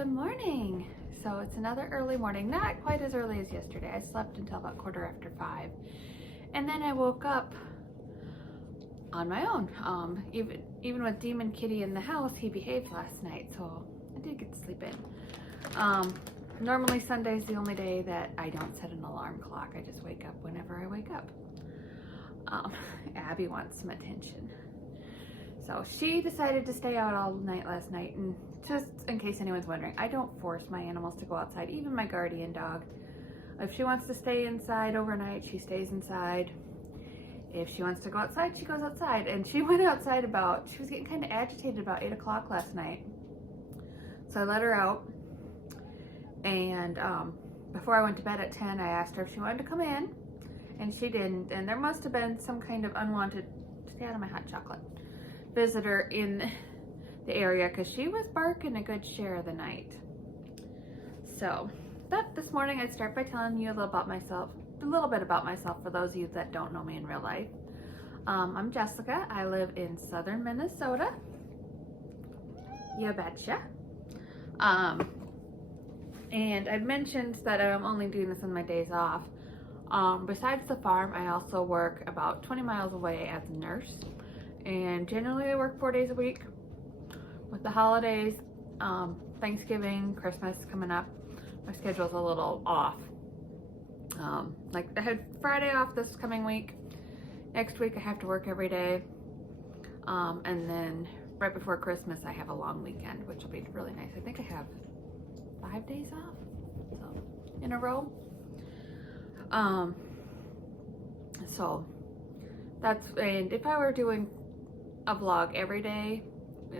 Good morning. So it's another early morning, not quite as early as yesterday. I slept until about 5:15, and then I woke up on my own. Even with Demon Kitty in the house, he behaved last night, so I did get to sleep in. Normally Sunday's the only day that I don't set an alarm clock. I just wake up whenever I wake up. Abby wants some attention. So she decided to stay out all night last night, and just in case anyone's wondering, I don't force my animals to go outside, even my guardian dog. If she wants to stay inside overnight, she stays inside. If she wants to go outside, she goes outside. And she went outside she was getting kind of agitated about 8 o'clock last night. So I let her out, and before I went to bed at 10, I asked her if she wanted to come in, and she didn't. And there must have been some kind of unwanted, stay out of my hot chocolate, visitor in the area, because she was barking a good share of the night. So this morning I'd start by telling you a little bit about myself for those of you that don't know me in real life. I'm Jessica. I live in southern Minnesota. You betcha. And I've mentioned that I'm only doing this on my days off. Besides the farm, I also work about 20 miles away as a nurse. And generally I work 4 days a week. With the holidays, Thanksgiving, Christmas coming up, my schedule's a little off. Like I had Friday off this coming week. Next week I have to work every day. And then right before Christmas I have a long weekend, which will be really nice. I think I have 5 days off, so in a row. So and if I were doing a vlog every day,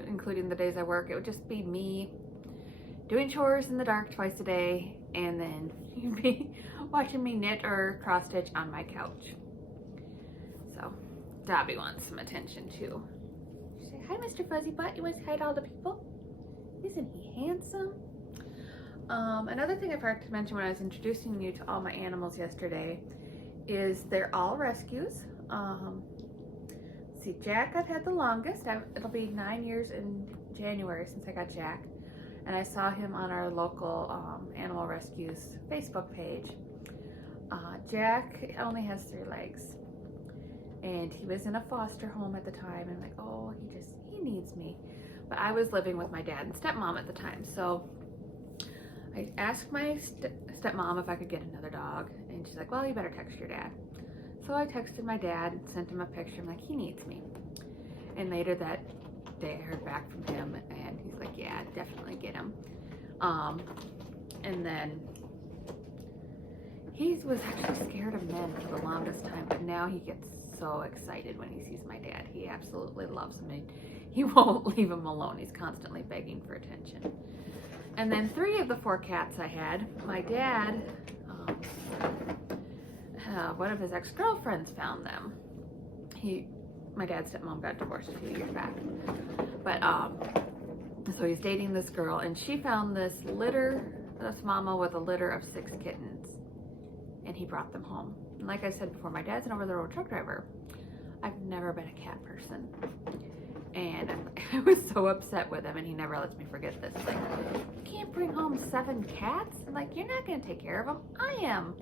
including the days I work, it would just be me doing chores in the dark twice a day, and then you'd be watching me knit or cross stitch on my couch. So Dobby wants some attention too. She say, "Hi, Mr. Fuzzy Butt. You want to hide all the people? Isn't he handsome?" Another thing I forgot to mention when I was introducing you to all my animals yesterday is they're all rescues. See, Jack I've had the longest. It'll be 9 years in January since I got Jack. And I saw him on our local Animal Rescues Facebook page. Jack only has 3 legs. And he was in a foster home at the time. And I'm like, oh, he needs me. But I was living with my dad and stepmom at the time. So I asked my stepmom if I could get another dog. And she's like, well, you better text your dad. So I texted my dad and sent him a picture. I'm like, he needs me. And later that day I heard back from him, and he's like, yeah, definitely get him. And then he was actually scared of men for the longest time, but now he gets so excited when he sees my dad. He absolutely loves him, and he won't leave him alone. He's constantly begging for attention. And then 3 of the 4 cats I had, my dad, one of his ex-girlfriends found them. My dad's stepmom got divorced a few years back. But, so he's dating this girl, and she found this mama with a litter of 6 kittens. And he brought them home. And like I said before, my dad's an over-the-road truck driver. I've never been a cat person. And I was so upset with him, and he never lets me forget this. Like, you can't bring home 7 cats? Like, you're not gonna take care of them. I am.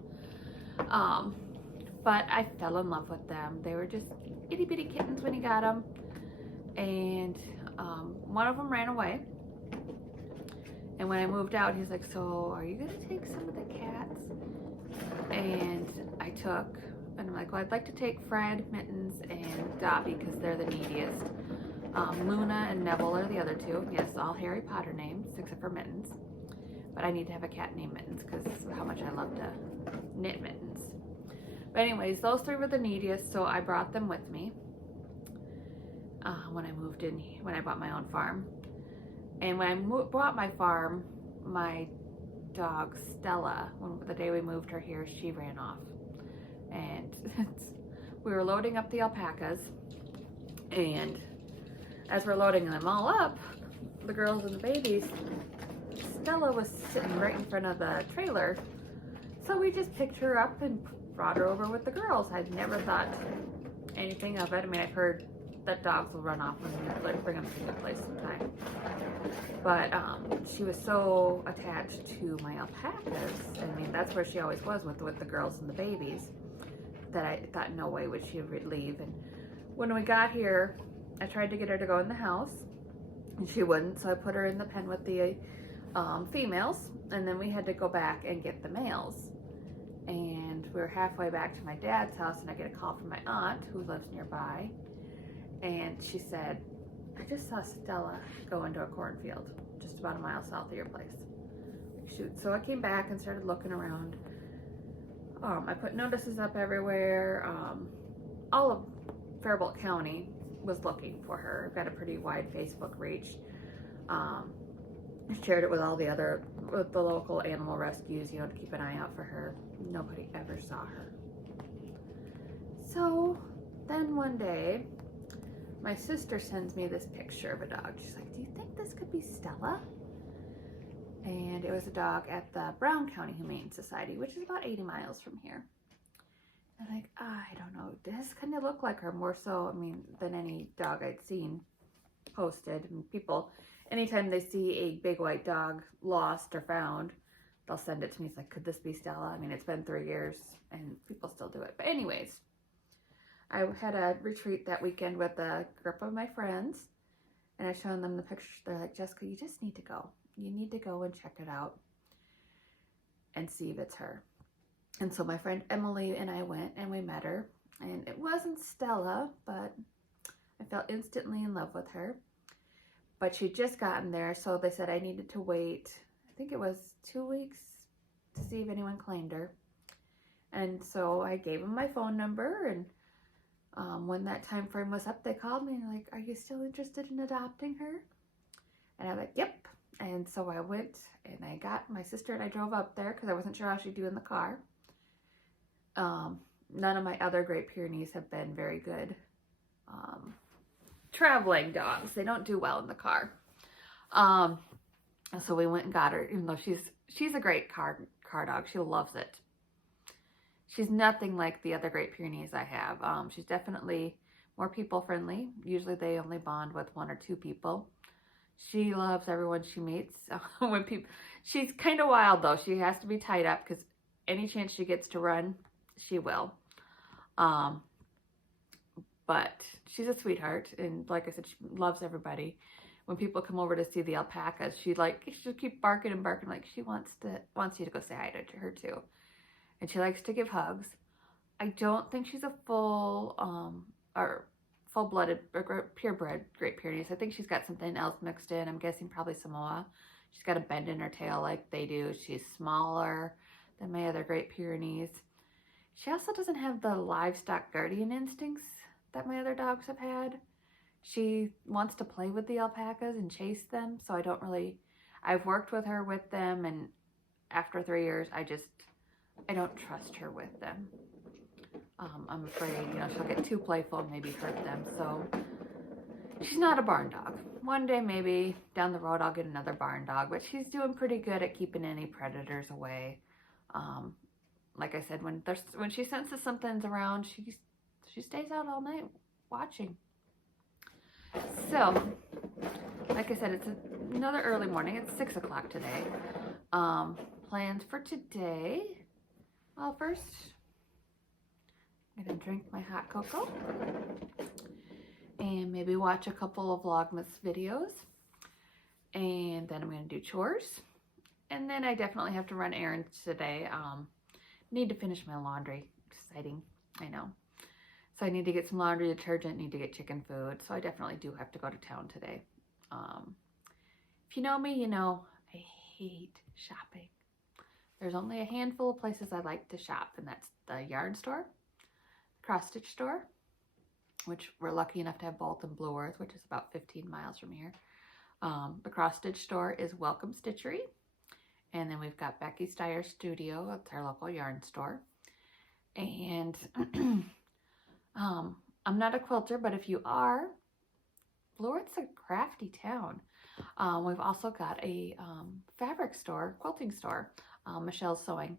But I fell in love with them. They were just itty bitty kittens when he got them. And one of them ran away. And when I moved out, he's like, so are you gonna take some of the cats? And I'm like, well, I'd like to take Fred, Mittens, and Dobby, because they're the neediest. Luna and Neville are the other 2. Yes, all Harry Potter names, except for Mittens. But I need to have a cat named Mittens, because of how much I love to knit mittens. But anyways, those 3 were the neediest, so I brought them with me when I moved in, when I bought my own farm. And when I bought my farm, my dog Stella, the day we moved her here, she ran off. And we were loading up the alpacas, and as we're loading them all up, the girls and the babies, Stella was sitting right in front of the trailer. So we just picked her up and brought her over with the girls. I'd never thought anything of it. I mean, I've heard that dogs will run off when you like bring them to a new place sometime. But she was so attached to my alpacas. I mean, that's where she always was with the girls and the babies, that I thought no way would she leave. And when we got here, I tried to get her to go in the house, and she wouldn't. So I put her in the pen with the females, and then we had to go back and get the males. And we were halfway back to my dad's house, and I get a call from my aunt who lives nearby, and she said, I just saw Stella go into a cornfield just about a mile south of your place. Shoot. So I came back and started looking around. I put notices up everywhere. All of Faribault County was looking for her. I've got a pretty wide Facebook reach. I shared it with all the local animal rescues, you know, to keep an eye out for her. Nobody ever saw her. So then one day, my sister sends me this picture of a dog. She's like, do you think this could be Stella? And it was a dog at the Brown County Humane Society, which is about 80 miles from here. And I'm like, I don't know, this kind of looked like her more so, I mean, than any dog I'd seen posted. And people, anytime they see a big white dog lost or found, they'll send it to me. It's like, could this be Stella? I mean, it's been 3 years and people still do it. But anyways, I had a retreat that weekend with a group of my friends, and I showed them the pictures. They're like, Jessica, you just need to go. You need to go and check it out and see if it's her. And so my friend Emily and I went, and we met her, and it wasn't Stella, but I fell instantly in love with her. But she'd just gotten there, so they said I needed to wait, I think it was 2 weeks, to see if anyone claimed her. And so I gave them my phone number, and when that time frame was up, they called me and they're like, are you still interested in adopting her? And I'm like, yep. And so I went, and I got my sister, and I drove up there because I wasn't sure how she'd do in the car. None of my other Great Pyrenees have been very good traveling dogs. They don't do well in the car. So we went and got her, even though she's a great car dog. She loves it. She's nothing like the other Great Pyrenees I have. She's definitely more people friendly. Usually they only bond with 1 or 2 people. She loves everyone she meets. She's kind of wild though. She has to be tied up because any chance she gets to run, she will. But she's a sweetheart, and like I said, she loves everybody. When people come over to see the alpacas, she'll keep barking and barking like she wants you to go say hi to her too. And she likes to give hugs. I don't think she's a full-blooded or purebred Great Pyrenees. I think she's got something else mixed in. I'm guessing probably Samoa. She's got a bend in her tail like they do. She's smaller than my other Great Pyrenees. She also doesn't have the livestock guardian instincts that my other dogs have had. She wants to play with the alpacas and chase them, so I've worked with her with them, and after 3 years, I don't trust her with them. I'm afraid, she'll get too playful and maybe hurt them, so she's not a barn dog. One day, maybe down the road, I'll get another barn dog, but she's doing pretty good at keeping any predators away. Like I said, when she senses something's around, she stays out all night watching. So, like I said, it's another early morning. It's 6 o'clock today. Plans for today. Well, first, I'm gonna drink my hot cocoa and maybe watch a couple of Vlogmas videos. And then I'm gonna do chores. And then I definitely have to run errands today. Need to finish my laundry. Exciting, I know. So I need to get some laundry detergent, need to get chicken food. So I definitely do have to go to town today. If you know me, you know I hate shopping. There's only a handful of places I like to shop, and that's the yarn store, the cross-stitch store, which we're lucky enough to have both in Blue Earth, which is about 15 miles from here. The cross-stitch store is Welcome Stitchery. And then we've got Becky Steyer Studio. That's our local yarn store. And I'm not a quilter, but if you are, Blue Earth's a crafty town. We've also got a fabric store, quilting store, Michelle's Sewing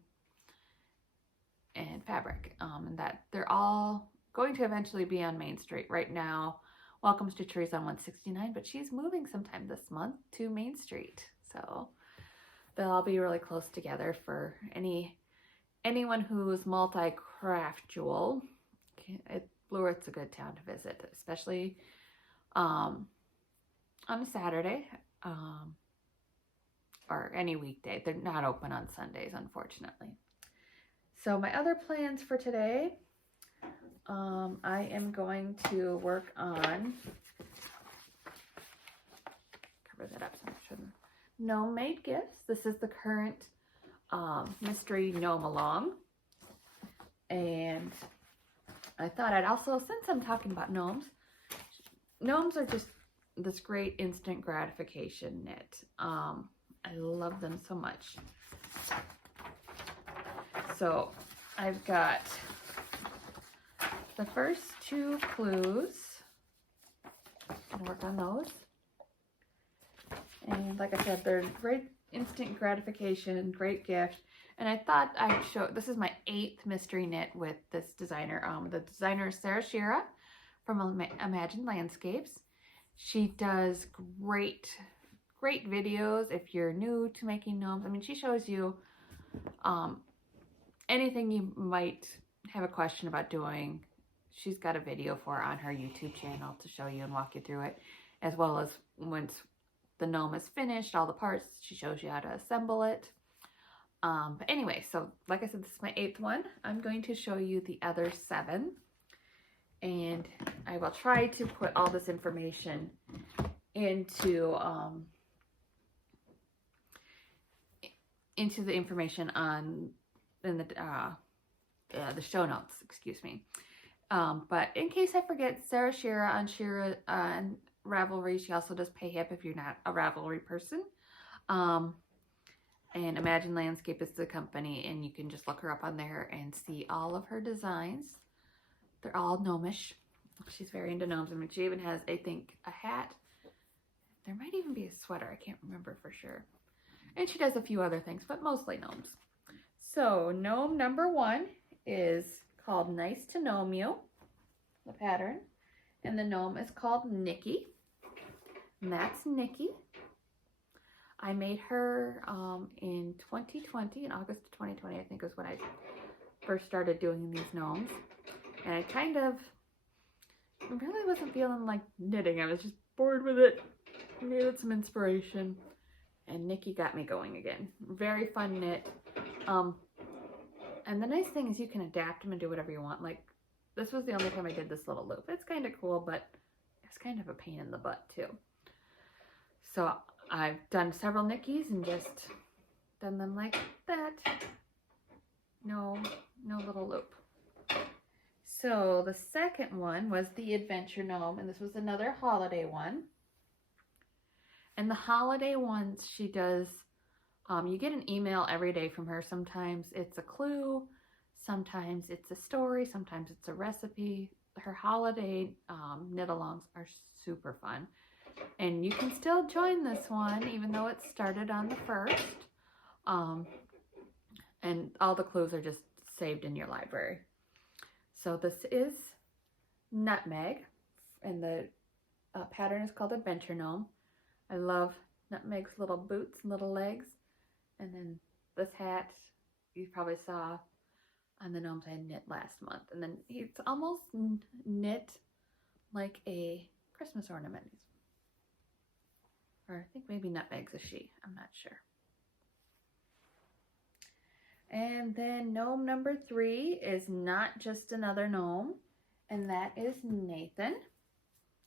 and Fabric. And that they're all going to eventually be on Main Street. Right now, Welcome's to Trees on 169, but she's moving sometime this month to Main Street. So they'll all be really close together for anyone who's multi-craftual. Blue Earth's a good town to visit, especially on a Saturday or any weekday. They're not open on Sundays, unfortunately. So my other plans for today, I am going to work on, cover that up so I shouldn't, Gnome-Made Gifts. This is the current mystery gnome along. And I thought I'd also, since I'm talking about gnomes are just this great instant gratification knit. I love them so much. So I've got the first 2 clues. I'm gonna work on those. And like I said, they're great instant gratification, great gift. And I thought I'd show, this is my 8th mystery knit with this designer. The designer is Schira from Imagine Landscapes. She does great videos if you're new to making gnomes. I mean, she shows you anything you might have a question about doing. She's got a video for it on her YouTube channel to show you and walk you through it, as well as once the gnome is finished, all the parts, she shows you how to assemble it. But anyway, so like I said, this is my 8th one. I'm going to show you the other 7, and I will try to put all this information into the information in the show notes, excuse me. But in case I forget, Schira on Schira and Ravelry, she also does pay hip if you're not a Ravelry person. And Imagine Landscape is the company, and you can just look her up on there and see all of her designs. They're all gnomish. She's very into gnomes. I mean, she even has, I think, a hat. There might even be a sweater. I can't remember for sure. And she does a few other things, but mostly gnomes. So gnome number 1 is called Nice to Gnome You, the pattern. And the gnome is called Nikki. And that's Nikki. I made her in 2020, in August of 2020, I think was when I first started doing these gnomes. And I kind of really wasn't feeling like knitting. I was just bored with it. Needed some inspiration. And Nikki got me going again. Very fun knit. And the nice thing is you can adapt them and do whatever you want. Like, this was the only time I did this little loop. It's kind of cool, but it's kind of a pain in the butt too. So I've done several Nickies and just done them like that. No little loop. So the second one was the Adventure Gnome, and this was another holiday one. And the holiday ones she does, you get an email every day from her. Sometimes it's a clue, sometimes it's a story, sometimes it's a recipe. Her holiday knit-alongs are super fun. And you can still join this one, even though it started on the 1st. And all the clues are just saved in your library. So this is Nutmeg, and the pattern is called Adventure Gnome. I love Nutmeg's little boots and little legs. And then this hat, you probably saw on the gnomes I knit last month. And then it's almost knit like a Christmas ornament. Or I think maybe Nutmeg's a she, I'm not sure. And then gnome number 3 is not just another gnome, and that is Nathan.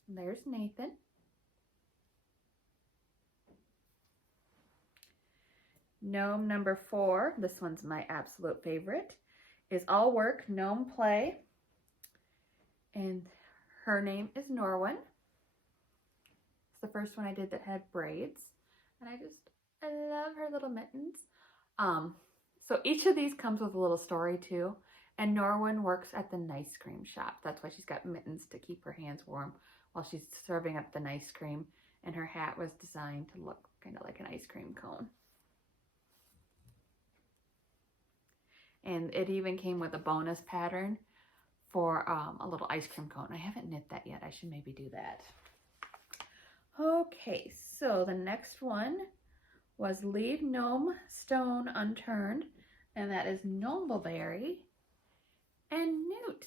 There's Nathan. Gnome number 4, this one's my absolute favorite, is All Work, Gnome Play. And her name is Norwin. It's the first one I did that had braids. And I love her little mittens. So each of these comes with a little story too. And Norwin works at the Gnice cream shop. That's why she's got mittens to keep her hands warm while she's serving up the Gnice cream. And her hat was designed to look kind of like an ice cream cone. And it even came with a bonus pattern for a little ice cream cone. I haven't knit that yet. I should maybe do that. Okay, so the next one was Lead Gnome Stone Unturned, and that is Gnomeberry and Newt.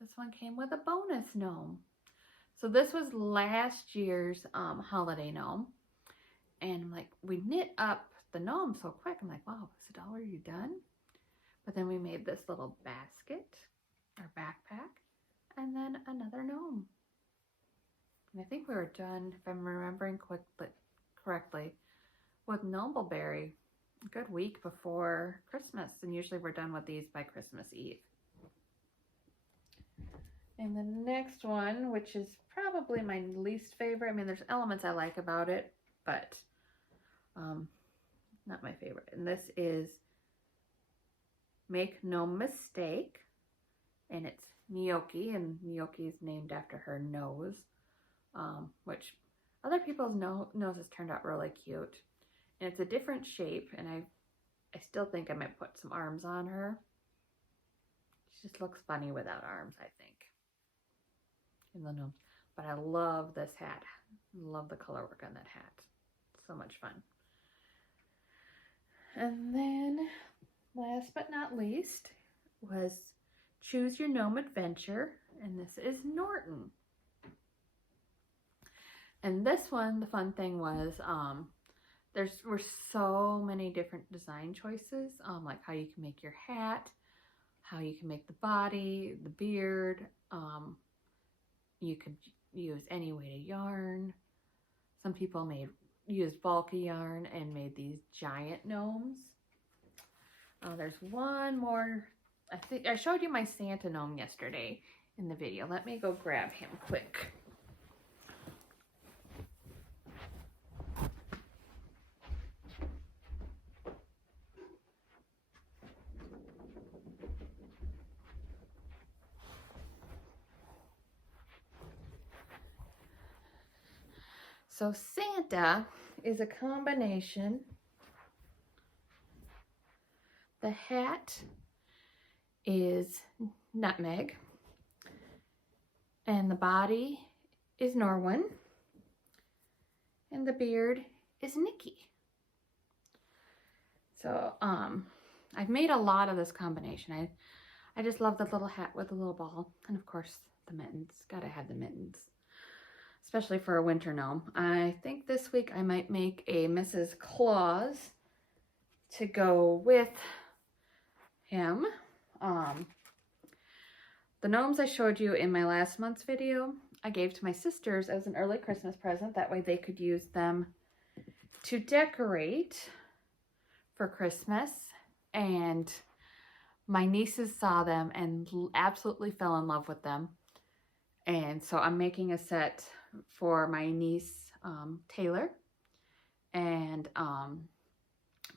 This one came with a bonus gnome. So this was last year's holiday gnome, and I'm like, we knit up the gnome so quick. I'm like, wow, Isadora, are you done? But then we made this little basket or backpack, and then another gnome. And I think we were done, if I'm remembering correctly, with Gnomeberry a good week before Christmas. And usually we're done with these by Christmas Eve. And the next one, which is probably my least favorite. I mean, there's elements I like about it, but not my favorite. And this is Make No Mistake. And it's Gnocchi, and Gnocchi is named after her nose, which other people's noses turned out really cute. And it's a different shape, and I still think I might put some arms on her. She just looks funny without arms, I think. In the gnomes. But I love this hat. I love the color work on that hat. So much fun. And then, last but not least, was Choose Your Gnome Adventure, and this is Norton. And this one, the fun thing was, there were so many different design choices, like how you can make your hat, how you can make the body, the beard. You could use any weight of yarn. Some people used bulky yarn and made these giant gnomes. There's one more. I think I showed you my Santa gnome yesterday in the video. Let me go grab him quick. So Santa is a combination. The hat is Nutmeg, and the body is Norwin, and the beard is Nikki. So I've made a lot of this combination. I just love the little hat with the little ball, and of course the mittens. Gotta have the mittens, especially for a winter gnome. I think this week I might make a Mrs. Claus to go with him. The gnomes I showed you in my last month's video, I gave to my sisters as an early Christmas present. That way they could use them to decorate for Christmas. And my nieces saw them and absolutely fell in love with them. And so I'm making a set for my niece, Taylor, and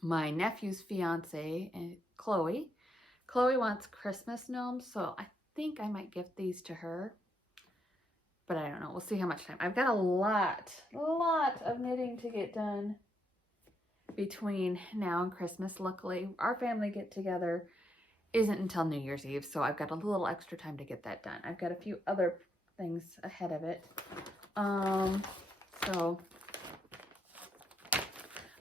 my nephew's fiance, Chloe. Chloe wants Christmas gnomes, so I think I might gift these to her. But I don't know. We'll see how much time. I've got a lot of knitting to get done between now and Christmas. Luckily, our family get-together isn't until New Year's Eve, so I've got a little extra time to get that done. I've got a few other things ahead of it. So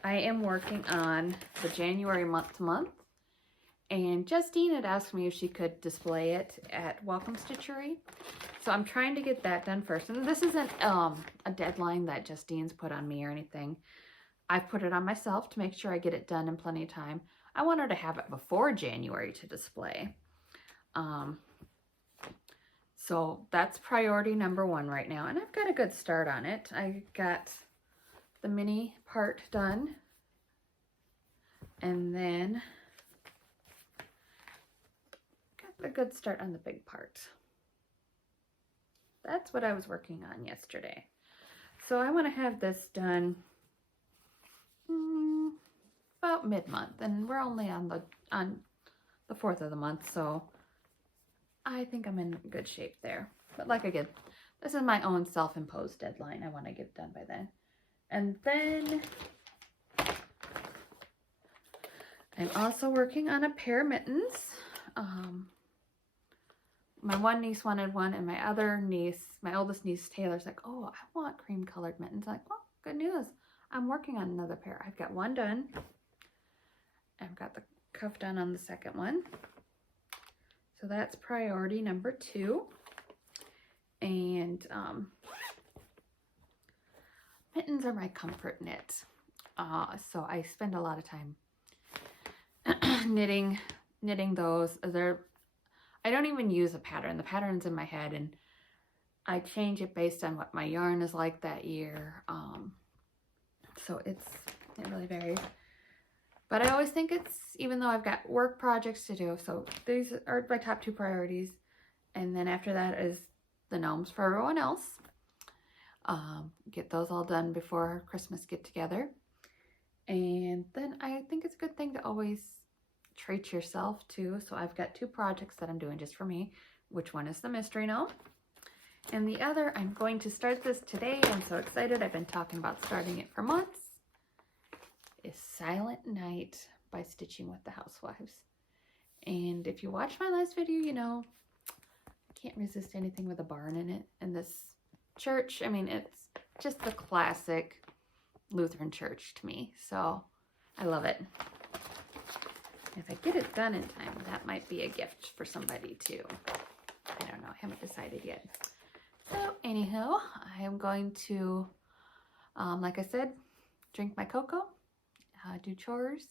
I am working on the January month-to-month, and Justine had asked me if she could display it at Welcome Stitchery. So I'm trying to get that done first. And this isn't a deadline that Justine's put on me or anything. I've put it on myself to make sure I get it done in plenty of time. I want her to have it before January to display. So that's priority number one right now. And I've got a good start on it. I got the mini part done. And then got a good start on the big part. That's what I was working on yesterday. So I want to have this done about mid-month, and we're only on the 4th of the month, so I think I'm in good shape there. But like again, this is my own self-imposed deadline. I want to get it done by then. And then I'm also working on a pair of mittens. my one niece wanted one, and my other niece, my oldest niece, Taylor's like, oh, I want cream colored mittens. I'm like, well, good news. I'm working on another pair. I've got one done. I've got the cuff done on the second one. So that's priority number 2. And mittens are my comfort knit. So I spend a lot of time knitting those. I don't even use a pattern. The pattern's in my head, and I change it based on what my yarn is like that year. So it really varies. But I always think it's, even though I've got work projects to do, so these are my top 2 priorities. And then after that is the gnomes for everyone else. Get those all done before Christmas get together. And then I think it's a good thing to always treat yourself too. So I've got 2 projects that I'm doing just for me, which one is the mystery gnome. And the other, I'm going to start this today. I'm so excited. I've been talking about starting it for months. Is Silent Night by Stitching with the Housewives. And if you watched my last video, you know, I can't resist anything with a barn in it. And this church, I mean, it's just the classic Lutheran church to me. So I love it. If I get it done in time, that might be a gift for somebody too. I don't know. I haven't decided yet. So anyhow, I am going to, like I said, drink my cocoa, do chores,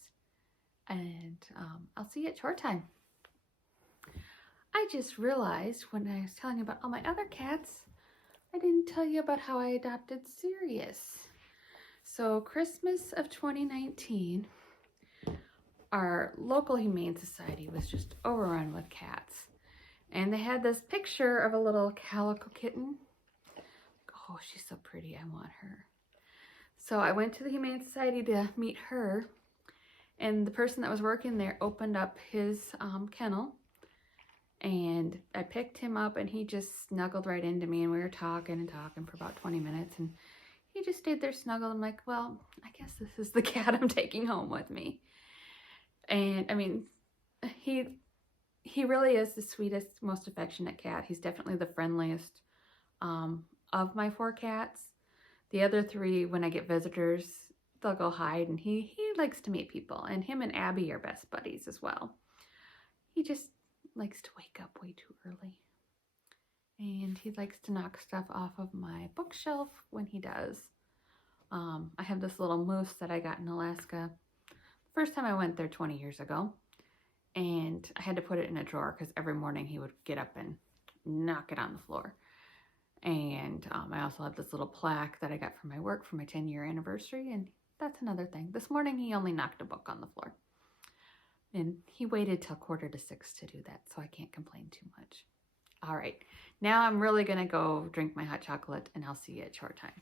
and I'll see you at chore time. I just realized when I was telling you about all my other cats, I didn't tell you about how I adopted Sirius. So Christmas of 2019, our local Humane Society was just overrun with cats. And they had this picture of a little calico kitten. Oh, she's so pretty. I want her. So I went to the Humane Society to meet her. And the person that was working there opened up his kennel. And I picked him up, and he just snuggled right into me. And we were talking and talking for about 20 minutes. And he just stayed there snuggled. I'm like, well, I guess this is the cat I'm taking home with me. And I mean, he really is the sweetest, most affectionate cat. He's definitely the friendliest of my 4 cats. The other 3, when I get visitors, they'll go hide, and he likes to meet people. And him and Abby are best buddies as well. He just likes to wake up way too early. And he likes to knock stuff off of my bookshelf when he does. I have this little moose that I got in Alaska. First time I went there 20 years ago. And I had to put it in a drawer because every morning he would get up and knock it on the floor. And I also have this little plaque that I got from my work for my 10-year anniversary. And that's another thing. This morning he only knocked a book on the floor. And he waited till 5:45 to do that, so I can't complain too much. All right, now I'm really going to go drink my hot chocolate, and I'll see you at chore time.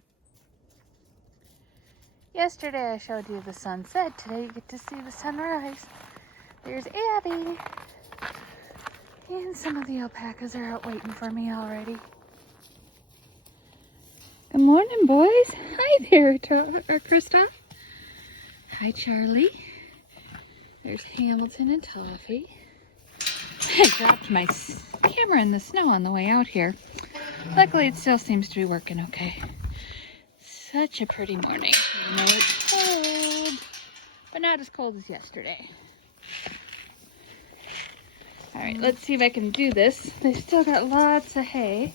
Yesterday I showed you the sunset. Today you get to see the sunrise. There's Abby. And some of the alpacas are out waiting for me already. Good morning, boys. Hi there, Krista. Hi, Charlie. There's Hamilton and Toffee. I dropped my camera in the snow on the way out here. Luckily, it still seems to be working okay. Such a pretty morning. You know it's cold, but not as cold as yesterday. All right, let's see if I can do this. They've still got lots of hay.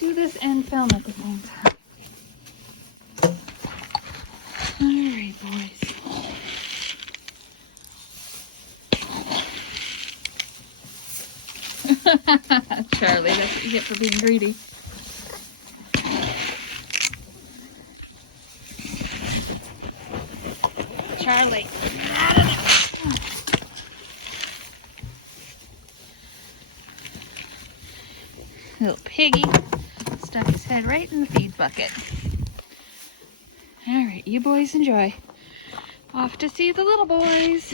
Do this and film at the same time. All right, boys. Charlie, that's what you get for being greedy. Charlie, out of it. Little piggy stuck his head right in the feed bucket. All right, you boys enjoy. Off to see the little boys.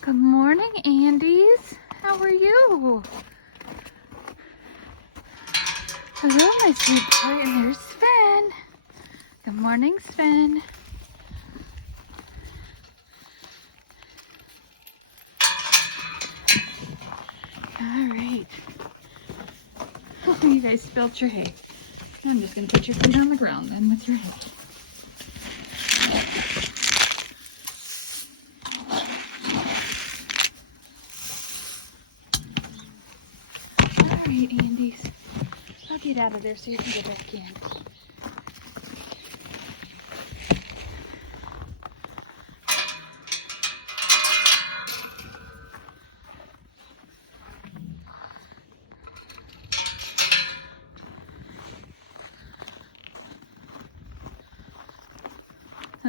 Good morning, Andes. How are you? Hello, my sweet boy. And there's Sven. Good morning, Sven. Oh, you guys spilled your hay. I'm just going to put your feet on the ground then with your hay. Alright, Andes. I'll get out of there so you can get back in.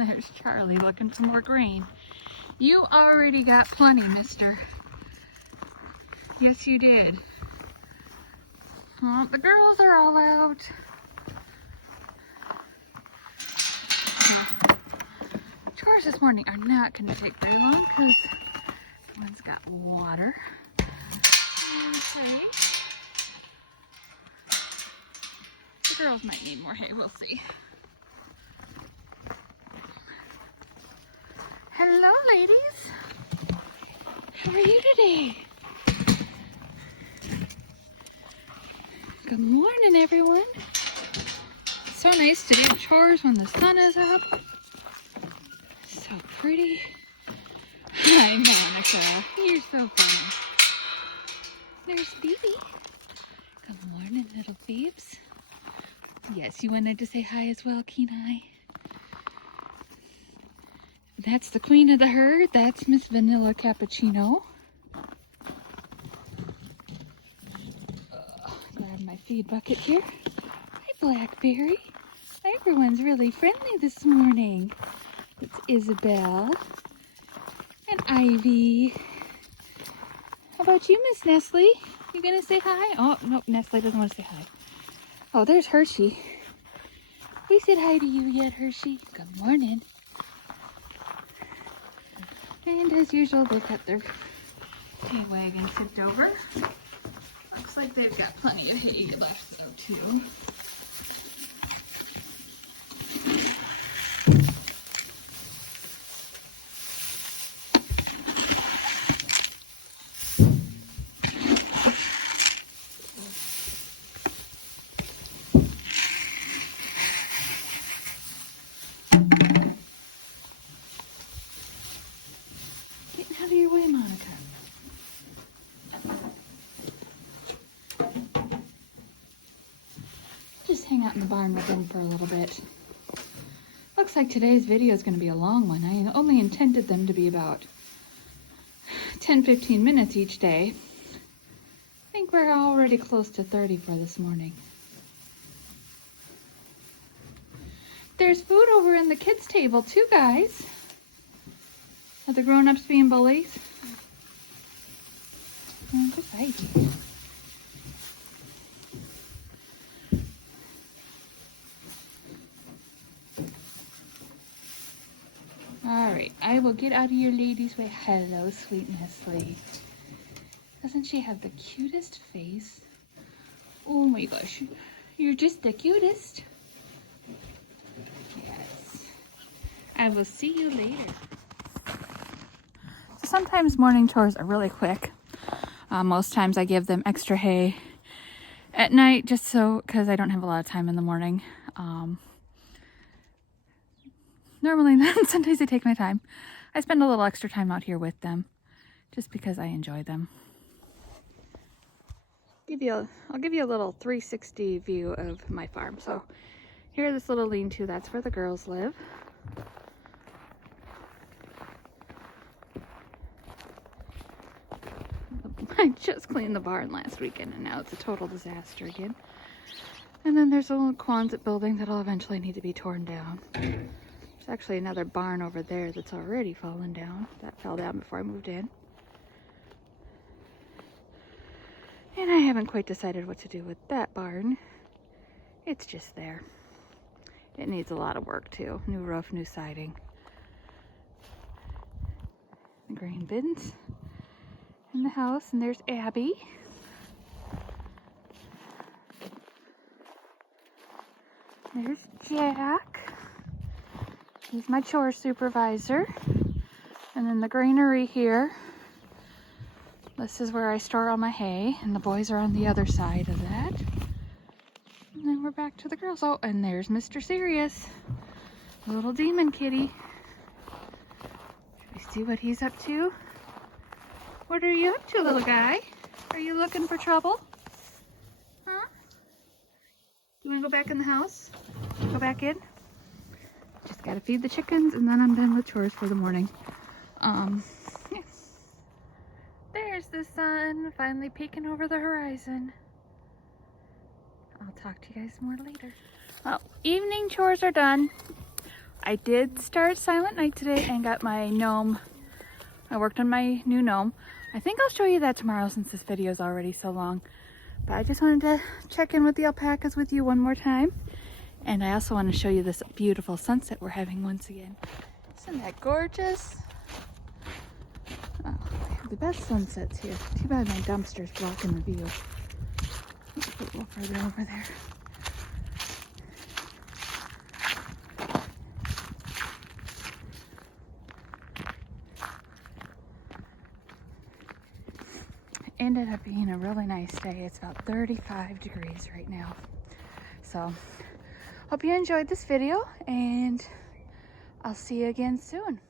There's Charlie looking for more grain. You already got plenty, mister. Yes, you did. Well, the girls are all out. Well, chores this morning are not going to take very long because everyone's got water. Okay. The girls might need more hay. We'll see. Hello, ladies. How are you today? Good morning, everyone. It's so nice to do chores when the sun is up. So pretty. Hi, Monica. You're so funny. There's Phoebe. Good morning, little Phoebes. Yes, you wanted to say hi as well, Kenai. That's the queen of the herd. That's Miss Vanilla Cappuccino. Grab my feed bucket here. Hi, Blackberry. Everyone's really friendly this morning. It's Isabel and Ivy. How about you, Miss Nestle? You gonna say hi? Oh, no, Nestle doesn't want to say hi. Oh, there's Hershey. We said hi to you yet, Hershey? Good morning. And as usual, they've got their hay wagon tipped over. Looks like they've got plenty of hay left though, too. Getting out of your way, Monica. Just hang out in the barn with them for a little bit. Looks like today's video is going to be a long one. I only intended them to be about 10-15 minutes each day. I think we're already close to 30 for this morning. There's food over in the kids' table too, guys. Are the grown-ups being bullies? Just hiding. Alright, I will get out of your lady's way. Hello, sweet Nestle. Doesn't she have the cutest face? Oh my gosh, you're just the cutest. Yes. I will see you later. So sometimes morning chores are really quick. Most times I give them extra hay at night just so, because I don't have a lot of time in the morning. Normally, sometimes I take my time. I spend a little extra time out here with them just because I enjoy them. I'll give you a little 360 view of my farm. So here, this little lean-to, that's where the girls live. I just cleaned the barn last weekend and now it's a total disaster again. And then there's a little Quonset building that'll eventually need to be torn down. There's actually another barn over there that's already fallen down. That fell down before I moved in. And I haven't quite decided what to do with that barn. It's just there. It needs a lot of work too. New roof, new siding. The grain bins in the house, and there's Abby. There's Jack. He's my chore supervisor. And then the granary here This is where I store all my hay, and the boys are on the other side of that. And then we're back to the girls. Oh, and there's Mr. Serious, little demon kitty. Should we see what he's up to? What are you up to, little guy? Are you looking for trouble? Huh? You want to go back in the house? Go back in? Just gotta feed the chickens, and then I'm done with chores for the morning. Yeah. There's the sun finally peeking over the horizon. I'll talk to you guys more later. Well, evening chores are done. I did start Silent Night today and got my gnome. I worked on my new gnome. I think I'll show you that tomorrow since this video is already so long. But I just wanted to check in with the alpacas with you one more time. And I also want to show you this beautiful sunset we're having once again. Isn't that gorgeous? Oh, we have the best sunsets here. Too bad my dumpster's blocking the view. Let's put a little further over there. Ended up being a really nice day. It's about 35 degrees right now. So, hope you enjoyed this video, and I'll see you again soon.